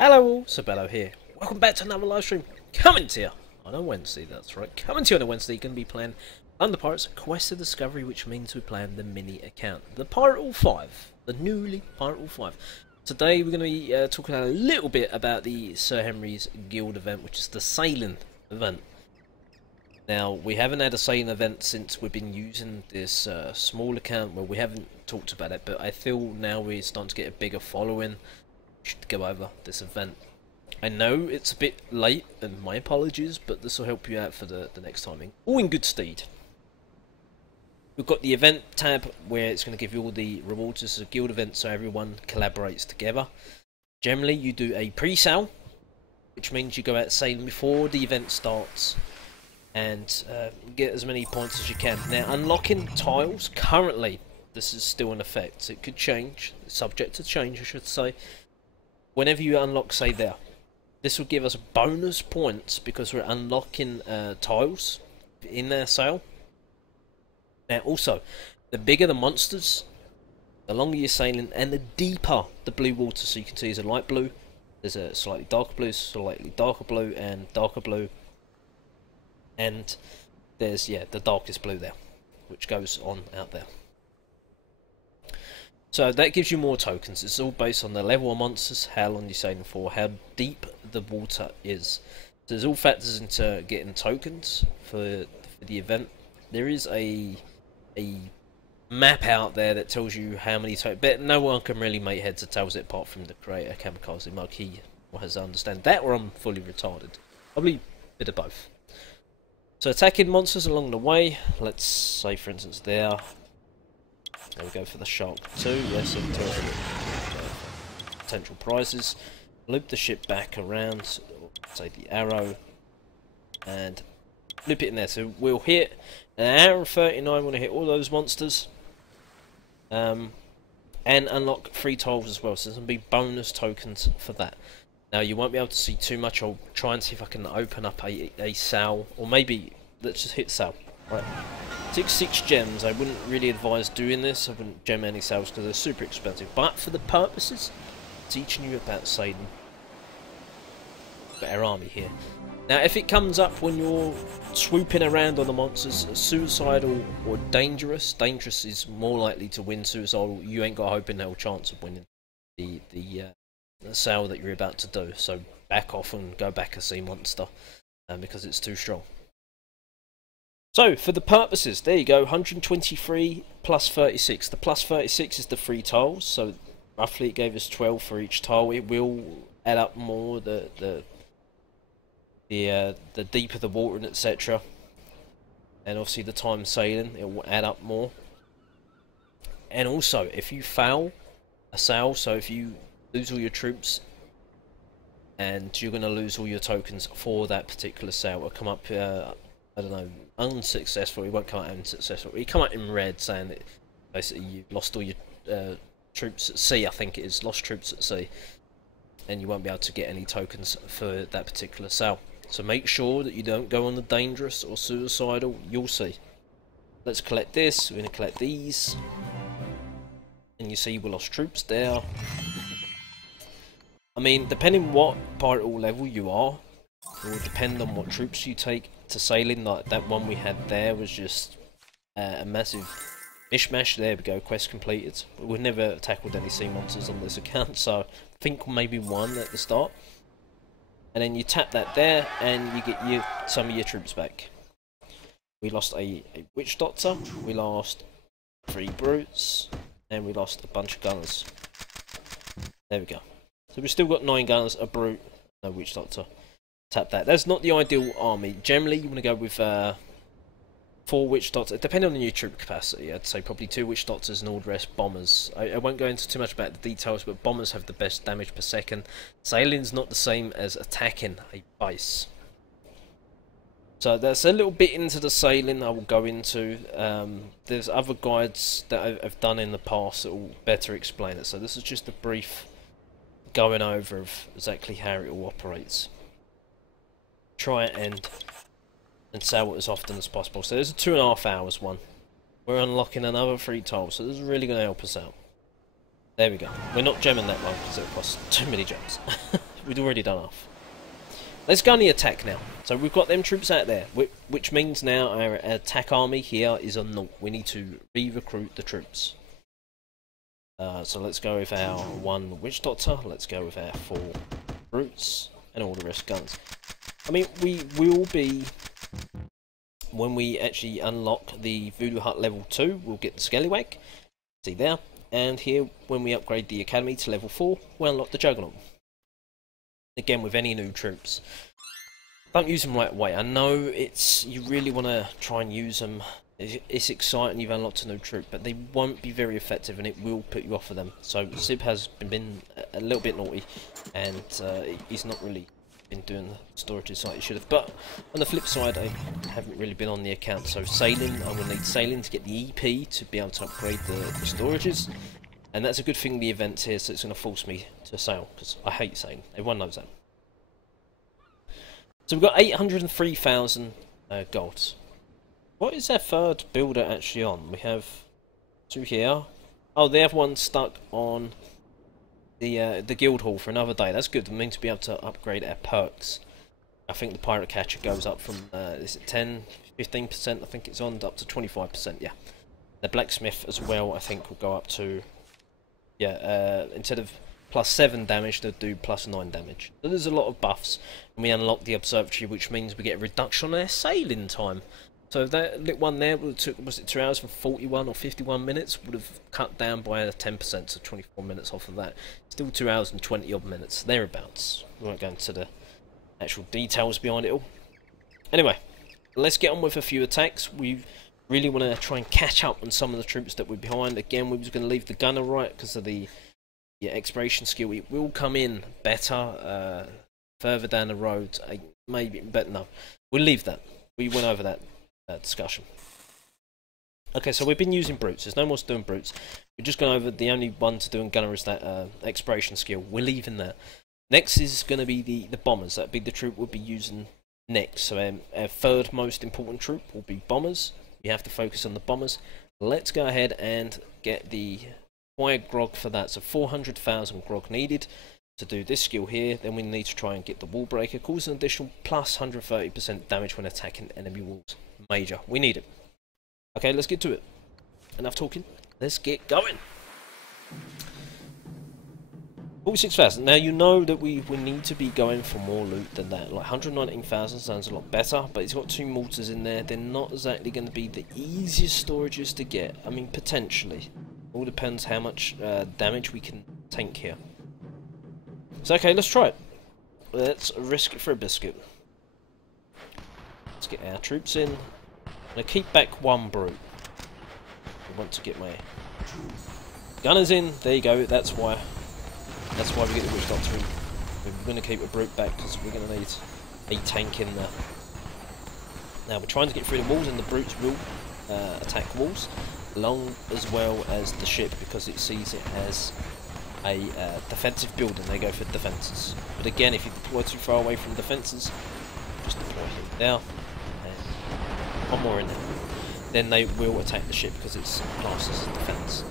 Hello all, Sabello here. Welcome back to another live stream. Coming to you on a Wednesday, that's right. Coming to you on a Wednesday, you're going to be playing Plunder Pirates Quest of Discovery, which means we're playing the mini account. The Pirate All 5. The newly Pirate All 5. Today we're going to be talking a little bit about the Sir Henry's Guild event, which is the sailing event. Now, we haven't had a sailing event since we've been using this small account. Well, we haven't talked about it, but I feel now we're starting to get a bigger following. Should go over this event. I know it's a bit late, and my apologies, but this will help you out for the next timing. All in good stead. We've got the event tab where it's going to give you all the rewards. This is a guild event, so everyone collaborates together. Generally, you do a pre-sale, which means you go out sailing before the event starts and get as many points as you can. Now, unlocking tiles, currently, this is still in effect. It could change, subject to change, I should say. Whenever you unlock, say there, this will give us bonus points because we're unlocking tiles in their sale. Now also, the bigger the monsters, the longer you're sailing, and the deeper the blue water. So you can see there's a light blue, there's a slightly darker blue, slightly darker blue, and darker blue, and there's, yeah, the darkest blue there, which goes on out there. So that gives you more tokens. It's all based on the level of monsters, how long you're sailing for, how deep the water is. So there's all factors into getting tokens for the event. There is a map out there that tells you how many tokens, but no one can really make heads or tails it apart from the creator, Kamikaze Mug. He has to understand that, or I'm fully retarded. Probably a bit of both. So attacking monsters along the way. Let's say, for instance, there. There we go for the shark too, yes, and potential prizes. Loop the ship back around, say the arrow, and loop it in there. So we'll hit an hour and 39, we're going to hit all those monsters. And unlock 3 tiles as well, so there's going to be bonus tokens for that. Now you won't be able to see too much. I'll try and see if I can open up a sal, or maybe let's just hit sal. Right. 6 gems. I wouldn't really advise doing this. I wouldn't gem any sales because they're super expensive. But for the purposes, teaching you about sailing. Got our army here. Now, if it comes up when you're swooping around on the monsters, suicidal or dangerous. Dangerous is more likely to win. Suicidal, you ain't got a hope in hell chance of winning the sale that you're about to do. So back off and go back a sea monster because it's too strong. So, for the purposes, there you go, 123 plus 36. The plus 36 is the 3 tiles, so roughly it gave us 12 for each tile. It will add up more, the deeper the water and etc. And obviously the time sailing, it will add up more. And also, if you fail a sail, so if you lose all your troops, and you're going to lose all your tokens for that particular sail, it'll come up, I don't know, unsuccessful. It won't come out unsuccessful. It come out in red, saying that basically you lost all your troops at sea. I think it is lost troops at sea, and you won't be able to get any tokens for that particular sail. So make sure that you don't go on the dangerous or suicidal. You'll see. Let's collect this. We're going to collect these, and you see we lost troops there. I mean, depending what pirate all level you are, it will depend on what troops you take to sailing. Like that one we had there was just a massive mishmash. There we go, quest completed. But we've never tackled any sea monsters on this account, so I think maybe one at the start. And then you tap that there, and you get some of your troops back. We lost a witch doctor, we lost 3 brutes, and we lost a bunch of gunners. There we go. So we've still got 9 gunners, a brute, no witch doctor. Tap that. That's not the ideal army. Generally, you want to go with 4 witch doctors, depending on your troop capacity. I'd say probably 2 witch doctors and all the rest bombers. I won't go into too much about the details, but bombers have the best damage per second. Sailing's not the same as attacking a base. So that's a little bit into the sailing I will go into. There's other guides that I've done in the past that will better explain it. So this is just a brief going over of exactly how it all operates. Try it and sail it as often as possible. So there's a 2.5 hours one. We're unlocking another 3 tiles, so this is really going to help us out. There we go. We're not gemming that one because it costs too many gems. we'd already done off. Let's go on the attack now. So we've got them troops out there, which means now our attack army here is on 0. We need to re-recruit the troops. So let's go with our 1 Witch Doctor, let's go with our 4 Brutes, and all the rest guns. I mean, we will be, when we actually unlock the Voodoo Hut level 2, we'll get the Scallywag, see there, and here, when we upgrade the Academy to level 4, we'll unlock the Juggernaut. Again, with any new troops. Don't use them right away. I know you really want to try and use them. It's exciting, you've unlocked a new troop, but they won't be very effective and it will put you off of them. So Sib has been a little bit naughty, and he's not really been doing the storages like he should have. But on the flip side, I haven't really been on the account, so sailing, I will need sailing to get the EP to be able to upgrade the storages. And that's a good thing, the event's here, so it's going to force me to sail, because I hate sailing. Everyone knows that. So we've got 803,000 gold. What is our third builder actually on? We have 2 here. Oh, they have one stuck on the guild hall for another day. That's good. It means to be able to upgrade our perks. I think the pirate catcher goes up from is it 10, 15%? I think it's on up to 25%. Yeah. The blacksmith as well, I think, will go up to, yeah, instead of +7 damage, they'll do +9 damage. So there's a lot of buffs, and we unlock the observatory, which means we get a reduction on our sailing time. So that little one there took, was it 2 hours from 41 or 51 minutes, would have cut down by 10%, so 24 minutes off of that. Still 2 hours and 20 odd minutes, thereabouts. We won't go into the actual details behind it all. Anyway, let's get on with a few attacks. We really want to try and catch up on some of the troops that we're behind. Again, we was going to leave the gunner right because of the exploration skill. It will come in better further down the road, maybe, but no, we'll leave that. We went over that discussion. Okay, so we've been using brutes. There's no more doing brutes. We're just going over the only one to doing gunner is that exploration skill. We're leaving that. Next is going to be the bombers. That'd be the troop we'll be using next. So our third most important troop will be bombers. We have to focus on the bombers. Let's go ahead and get the required grog for that. So 400,000 grog needed to do this skill here. Then we need to try and get the wall breaker, cause an additional plus 130% damage when attacking enemy walls. Major, we need it. Okay, let's get to it. Enough talking, let's get going. 46,000. Now you know that we need to be going for more loot than that. Like 119,000 sounds a lot better, but it's got 2 mortars in there. They're not exactly going to be the easiest storages to get. I mean, potentially. All depends how much damage we can tank here. So okay, let's try it. Let's risk it for a biscuit. Let's get our troops in. I'm going to keep back 1 brute. I want to get my gunners in. There you go. That's why we get the witch doctor in. We're going to keep a brute back because we're going to need a tank in there. Now we're trying to get through the walls, and the brutes will attack walls, along as well as the ship, because it sees it as a defensive building. They go for defences. But again, if you deploy too far away from defences, just deploy him there. And 1 more in there. Then they will attack the ship because it's classed as a defence.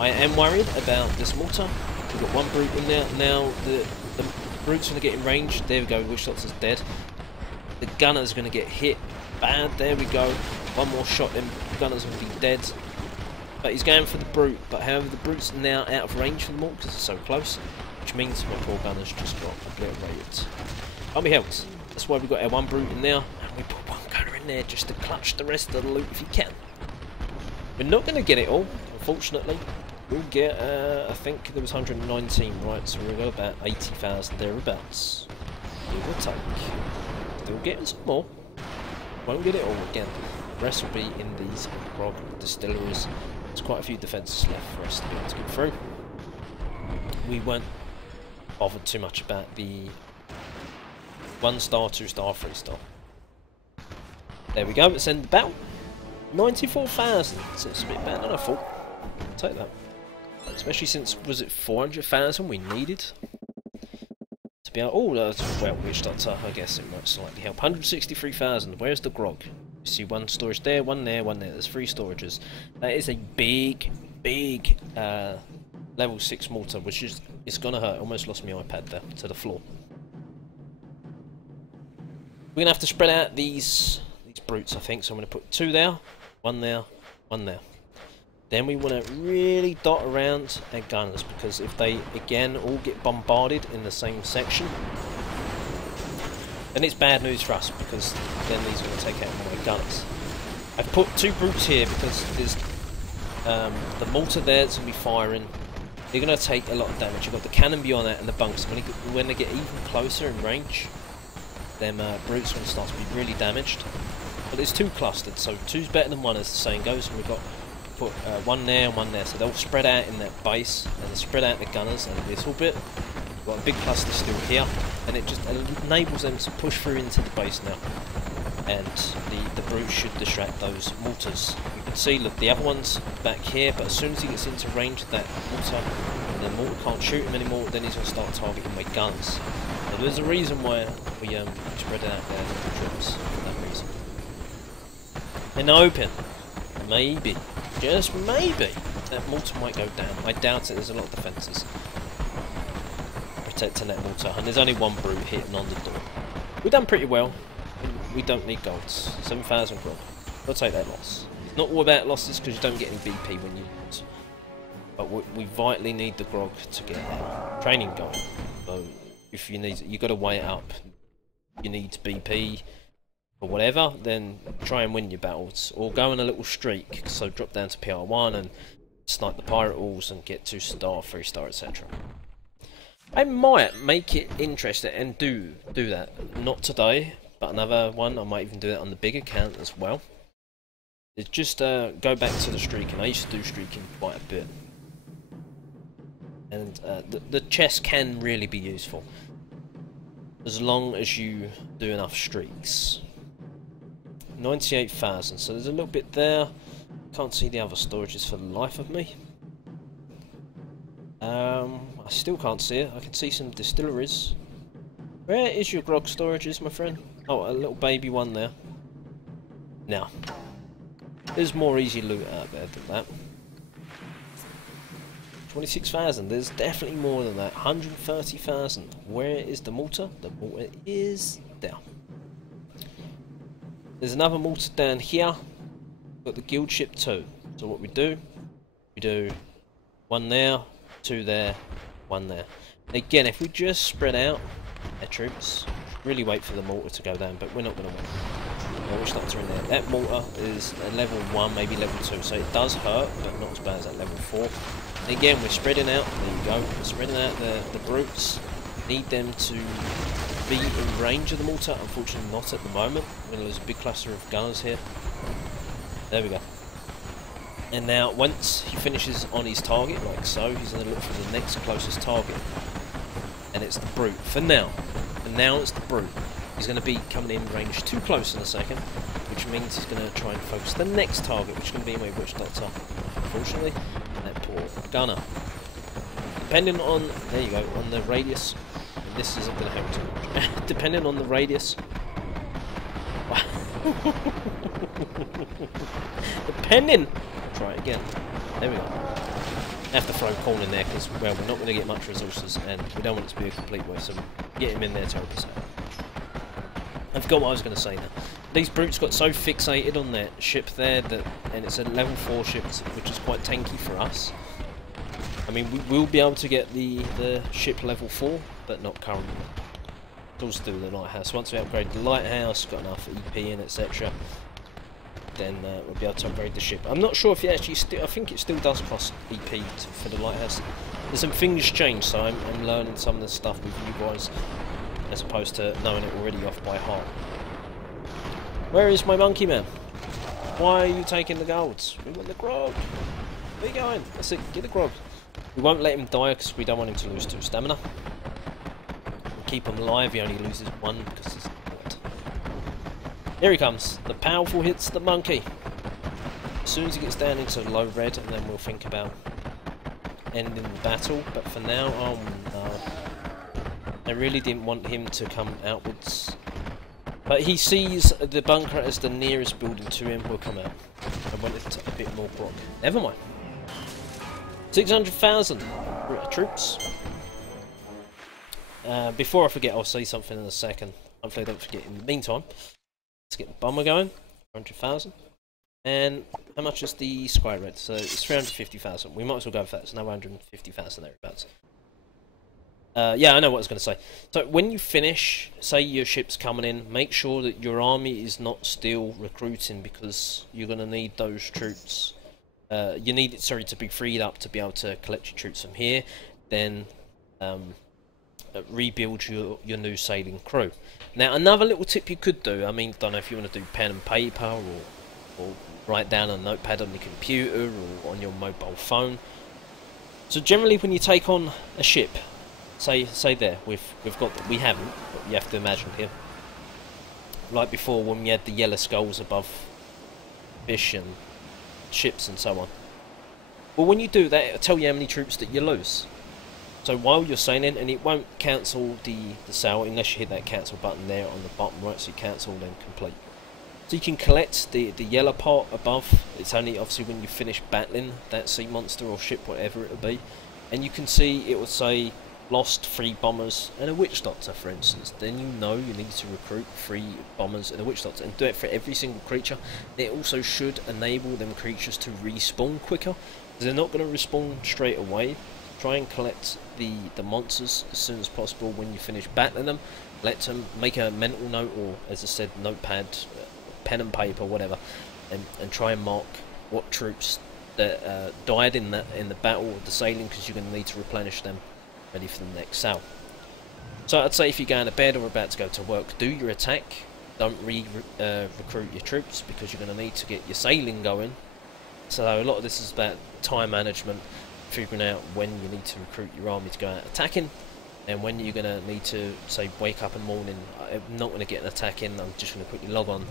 I am worried about this mortar. We've got 1 brute in there. Now the brute's going to get in range. There we go, Witch Doctor's dead. The gunner's going to get hit bad. There we go. 1 more shot, then the gunner's going to be dead. But he's going for the brute. But however, the brute's now out of range for the mortar because it's so close. Which means my poor gunner's just got obliterated. Can't be helped. That's why we've got our 1 brute in there. And we put 1 gunner in there just to clutch the rest of the loot if you can. We're not going to get it all, unfortunately. We'll get, I think there was 119, right, so we'll go about 80,000 thereabouts. Give or take. Still getting some more. Won't get it all again. The rest will be in these grog distilleries. There's quite a few defences left for us to be able to get through. We weren't bothered too much about the 1 star, 2 star, 3 star. There we go, let's end the battle. 94,000, so it's a bit better than I thought. I'll take that. Especially since, was it 400,000 we needed to be able... Oh, well, Witch Doctor, I guess it might slightly help. 163,000, where's the grog? You see 1 storage there, 1 there, 1 there. There's 3 storages. That is a big level 6 mortar, which is... It's gonna hurt. I almost lost my iPad there to the floor. We're gonna have to spread out these brutes, I think. So I'm gonna put 2 there, 1 there, 1 there. Then we want to really dot around our gunners, because if they again all get bombarded in the same section, then it's bad news for us, because then these are going to take out my gunners. I've put 2 brutes here because there's the mortar there that's going to be firing. They're going to take a lot of damage. You've got the cannon beyond that and the bunks. When they get even closer in range, them brutes are going to start to be really damaged. But there's 2 clustered, so 2's better than 1 as the saying goes, and we've got put 1 there and 1 there, so they'll spread out in that base, and they spread out the gunners a little bit. We've got a big cluster still here, and it just enables them to push through into the base now, and the brute should distract those mortars. You can see, look, the other one's back here, but as soon as he gets into range of that mortar, and the mortar can't shoot him anymore, then he's going to start targeting my guns. So there's a reason why we spread out their troops for that reason. And open, maybe. Just maybe that mortar might go down. I doubt it. There's a lot of defences protecting that mortar, and there's only 1 brute hitting on the door. We've done pretty well. We don't need golds. 7,000 grog. We'll take that loss. It's not all about losses, because you don't get any BP when you lose. But we vitally need the grog to get our training going. So if you need, you got to weigh it up. You need BP or whatever, then try and win your battles, or go on a little streak, so drop down to PR1 and snipe the pirate walls and get 2-star, 3-star, etc. I might make it interesting and do that, not today, but another one. I might even do it on the big account as well. It's just go back to the streaking. I used to do streaking quite a bit, and the chest can really be useful as long as you do enough streaks. 98,000, so there's a little bit there. Can't see the other storages for the life of me. I still can't see it. I can see some distilleries. Where is your grog storages, my friend? Oh, a little baby one there. Now, there's more easy loot out there than that. 26,000, there's definitely more than that. 130,000. Where is the mortar? The mortar is there. There's another mortar down here. Got the guild ship too. So what we do 1 there, 2 there, 1 there. Again, if we just spread out our troops, really wait for the mortar to go down, but we're not going to wait. No, we're starting in there. That mortar is a level 1, maybe level 2, so it does hurt, but not as bad as that level 4. And again, we're spreading out. There you go. We're spreading out the brutes. Need them to be in range of the mortar. Unfortunately, not at the moment. There's a big cluster of gunners here. There we go. And now, once he finishes on his target, like so, he's going to look for the next closest target. And it's the brute. For now. And now it's the brute. He's going to be coming in range too close in a second, which means he's going to try and focus the next target, which is going to be my witch doctor. Unfortunately, that poor gunner. Depending on, there you go, on the radius. And this isn't going to help too much. Depending on the radius. Depending. Try it again. There we go. I have to throw corn in there because, well, we're not going to get much resources and we don't want it to be a complete waste, so get him in there to help us out. I forgot what I was going to say now. These brutes got so fixated on their ship there, and it's a level 4 ship, which is quite tanky for us. I mean, we will be able to get the ship level 4, but not currently. We'll still do the lighthouse. Once we upgrade the lighthouse, got enough EP in, etc., then we'll be able to upgrade the ship. I'm not sure if it actually I think it still does cost EP for the lighthouse. There's some things changed, so I'm learning some of the stuff with you guys, as opposed to knowing it already off by heart. Where is my monkey man? Why are you taking the golds? We want the grog. Where are you going? That's it, get the grog. We won't let him die because we don't want him to lose 2 stamina. We'll keep him alive, he only loses 1 because he's what? Here he comes. The powerful hits the monkey. As soon as he gets down into low red, and then we'll think about ending the battle. But for now, oh no. I really didn't want him to come outwards. But he sees the bunker as the nearest building to him. We'll come out. I wanted a bit more grog. Never mind. 600,000 troops. Before I forget, I'll say something in a second. Hopefully I don't forget in the meantime. Let's get the bomber going. 100,000. And how much is the square red? So it's 350,000. We might as well go for that. It's now 150,000 thereabouts. Yeah, I know what I was going to say. So when you finish, say your ship's coming in, make sure that your army is not still recruiting, because you're going to need those troops. You need it, sorry, to be freed up to be able to collect your troops from here, then rebuild your new sailing crew. Now, another little tip you could do, I mean, don't know if you want to do pen and paper or write down a notepad on your computer or on your mobile phone. So generally, when you take on a ship, say there, we haven't, but you have to imagine here. Like before, when we had the yellow skulls above fish and ships and so on. Well, when you do that, it'll tell you how many troops that you lose. So while you're sailing, and it won't cancel the sail unless you hit that cancel button there on the bottom right, so you cancel then complete. So you can collect the yellow part above. It's only obviously when you finish battling that sea monster or ship, whatever it'll be, and you can see it will say lost 3 bombers and a witch doctor, for instance. Then you know you need to recruit 3 bombers and a witch doctor, and do it for every single creature. It also should enable them creatures to respawn quicker, because they're not going to respawn straight away. Try and collect the monsters as soon as possible when you finish battling them. Let them make a mental note, or as I said, notepad, pen and paper, whatever, and try and mark what troops that died in the battle of the sailing, because you're going to need to replenish them ready for the next sail. So I'd say if you're going to bed or about to go to work, do your attack. Don't recruit your troops, because you're going to need to get your sailing going. So a lot of this is about time management, figuring out when you need to recruit your army to go out attacking, and when you're going to need to, say, wake up in the morning. I'm not going to get an attack in, I'm just going to quickly log on,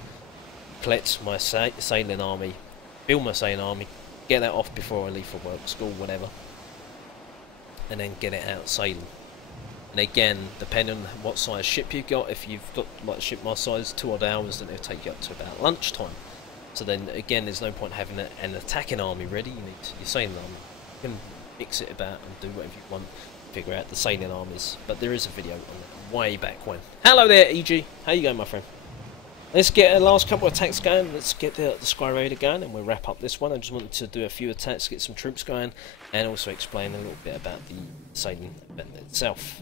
collect my sailing army, build my sailing army, get that off before I leave for work, school, whatever, and then get it out sailing. And again, depending on what size ship you've got, if you've got like a ship my size, 2 odd hours, then it'll take you up to about lunchtime. So then again, there's no point having an attacking army ready. You need your sailing army. You can mix it about and do whatever you want, figure out the sailing armies. But there is a video on that way back when. Hello there, EG. How you going, my friend? Let's get the last couple of attacks going. Let's get the Sky Raider going, and we'll wrap up this one. I just wanted to do a few attacks, get some troops going, and also explain a little bit about the sailing event itself.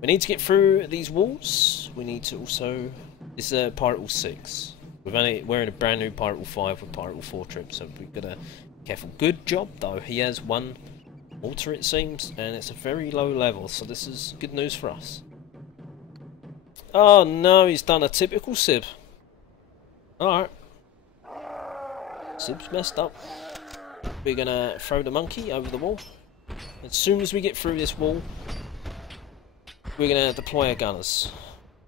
We need to get through these walls. We need to also... This is Pirate Wall 6. We're in a brand new Pirate Wall 5 with Pirate Wall 4 troops, so we've got to be careful. Good job, though. He has 1 mortar, it seems, and it's a very low level, so this is good news for us. Oh no, he's done a typical Sib. Alright. Sib's messed up. We're gonna throw the monkey over the wall. As soon as we get through this wall, we're gonna deploy our gunners.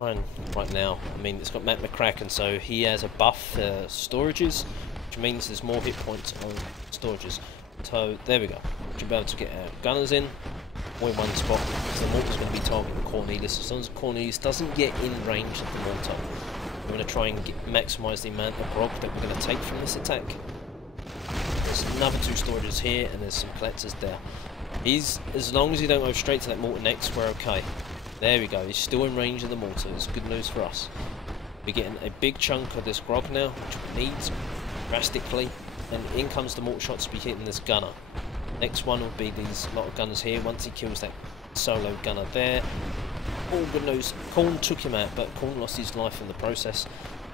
Right now, I mean, it's got Matt McCracken, so he has a buff storages, which means there's more hit points on storages. So there we go. We'll be able to get our gunners in. All in one spot, because the mortar's going to be targeting Cornelius. As long as Cornelius doesn't get in range of the mortar, we're going to try and maximise the amount of grog that we're going to take from this attack. There's another 2 storages here, and there's some collectors there. As long as you don't go straight to that mortar next, we're okay. There we go, he's still in range of the mortar. It's good news for us. We're getting a big chunk of this grog now, which we need drastically, and in comes the mortar shots to be hitting this gunner. Next one will be these lot of gunners here. Once he kills that solo gunner there, all good news. Korn took him out, but Korn lost his life in the process.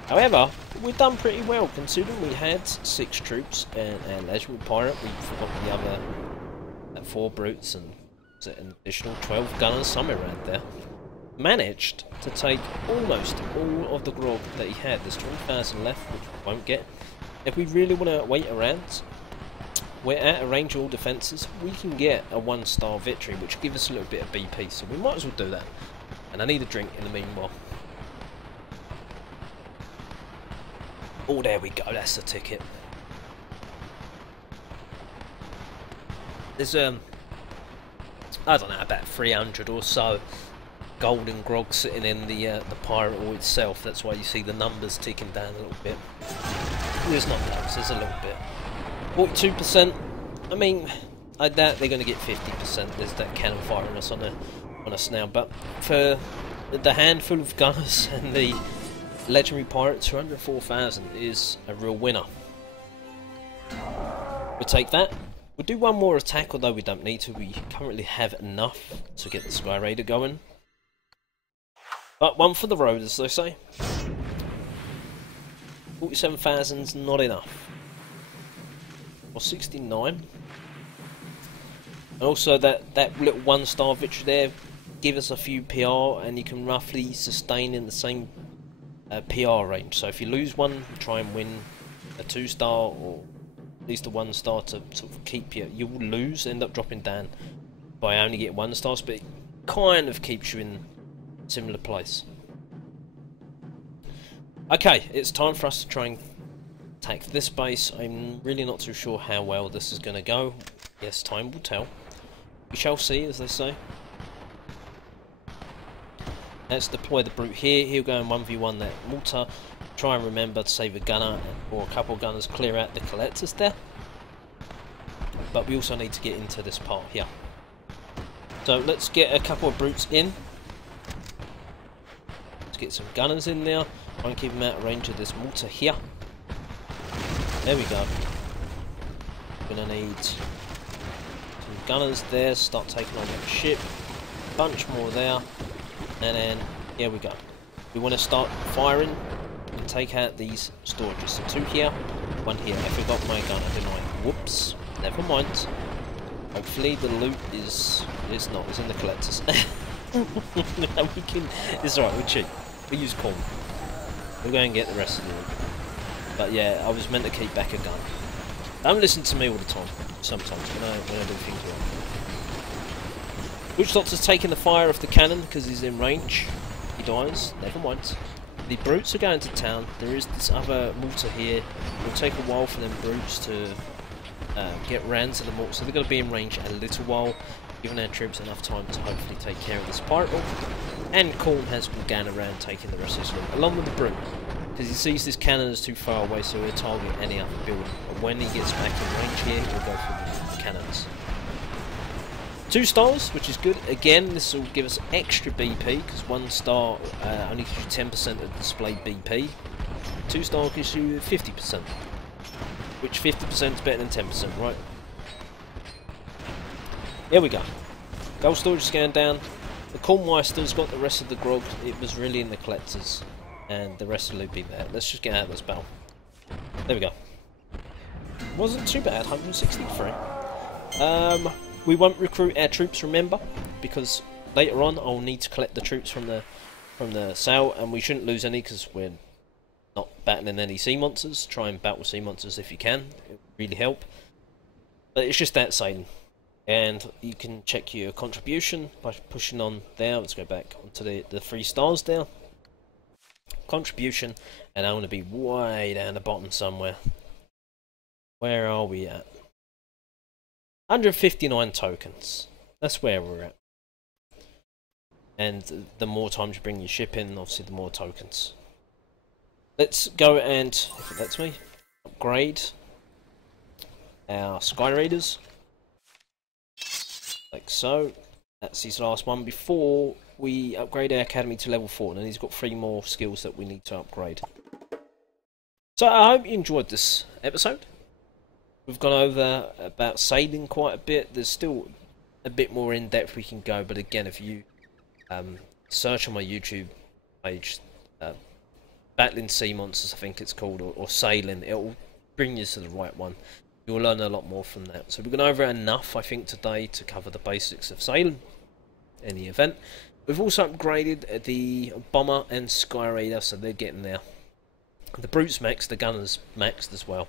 However, we've done pretty well, considering we had 6 troops and a legendary pirate. We forgot the other 4 brutes and an additional 12 gunners somewhere around there. Managed to take almost all of the grog that he had. There's 20,000 left, which we won't get. If we really want to wait around, we're at a range of all defences. We can get a 1-star victory, which gives us a little bit of BP, so we might as well do that. And I need a drink in the meanwhile. Oh, there we go, that's the ticket. There's I don't know, about 300 or so golden grog sitting in the pirate wall itself. That's why you see the numbers ticking down a little bit. There's not loads, there's a little bit. 42%. I mean, I doubt they're going to get 50%. There's that cannon firing us on us now. But for the handful of gunners and the legendary pirate 204,000 is a real winner. We'll take that. We'll do one more attack, although we don't need to. We currently have enough to get the Sky Raider going. But one for the road, as they say. 47,000's not enough. Or 69. And also that little 1-star victory there give us a few PR, and you can roughly sustain in the same PR range. So if you lose one, you try and win a 2-star or at least a 1-star to sort of keep you. You will lose, end up dropping down by only get 1-stars, but it kind of keeps you in a similar place. Okay, it's time for us to try and attack this base. I'm really not too sure how well this is going to go. Yes, time will tell. We shall see, as they say. Let's deploy the brute here. He'll go and 1v1 that mortar. Try and remember to save a gunner or a couple of gunners, clear out the collectors there. But we also need to get into this part here. So let's get a couple of brutes in. Let's get some gunners in there. Try and keep them out of range of this mortar here. There we go. Gonna need some gunners there. Start taking on that ship. Bunch more there. And then, here we go. We want to start firing and take out these storages. So 2 here, 1 here. I forgot my gunner, didn't I? Whoops. Never mind. Hopefully the loot is not. It's in the collectors. We can. It's alright. We're cheap. We use corn. We'll go and get the rest of the loot. But yeah, I was meant to keep back a gun. Don't listen to me all the time. Sometimes when I do things wrong. Witch Doctor's taking the fire off the cannon because he's in range. He dies. Never mind. The brutes are going to town. There is this other mortar here. It will take a while for them brutes to get round to the mortar, so they're going to be in range a little while, giving our troops enough time to hopefully take care of this pirate. And Corn has been going around taking the rest of his loot, along with the brute, because he sees this cannon is too far away, so he'll target any other building. But when he gets back in range here, he'll go for the cannons. 2 stars, which is good. Again, this will give us extra BP, because 1 star only gives you 10% of displayed BP. 2 star gives you 50%, which 50% is better than 10%, right? Here we go. Gold storage is going down. The Cornmeister's got the rest of the grog. It was really in the collectors, and the rest of the loot be there. Let's just get out of this battle. There we go. Wasn't too bad, 163. We won't recruit our troops, remember, because later on I'll need to collect the troops from the sale, and we shouldn't lose any because we're not battling any sea monsters. Try and battle sea monsters if you can; it would really help. But it's just that sailing, and you can check your contribution by pushing on there. Let's go back onto the 3 stars there. Contribution, and I want to be way down the bottom somewhere. Where are we at? 159 tokens. That's where we're at. And the more times you bring your ship in, obviously the more tokens. Let's go and, if it lets me, upgrade our Sky Raiders. Like so. That's his last one before we upgrade our academy to level 4. And he's got 3 more skills that we need to upgrade. So I hope you enjoyed this episode. We've gone over about sailing quite a bit. There's still a bit more in depth we can go, but again, if you search on my YouTube page, Battling Sea Monsters I think it's called, or Sailing, it'll bring you to the right one. You'll learn a lot more from that. So we've gone over enough I think today to cover the basics of sailing in the event. We've also upgraded the Bomber and Sky Raider, so they're getting there. The Brutes maxed, the Gunners maxed as well.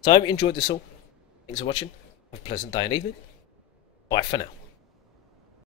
So I hope you enjoyed this all. Thanks for watching. Have a pleasant day and evening. Bye for now.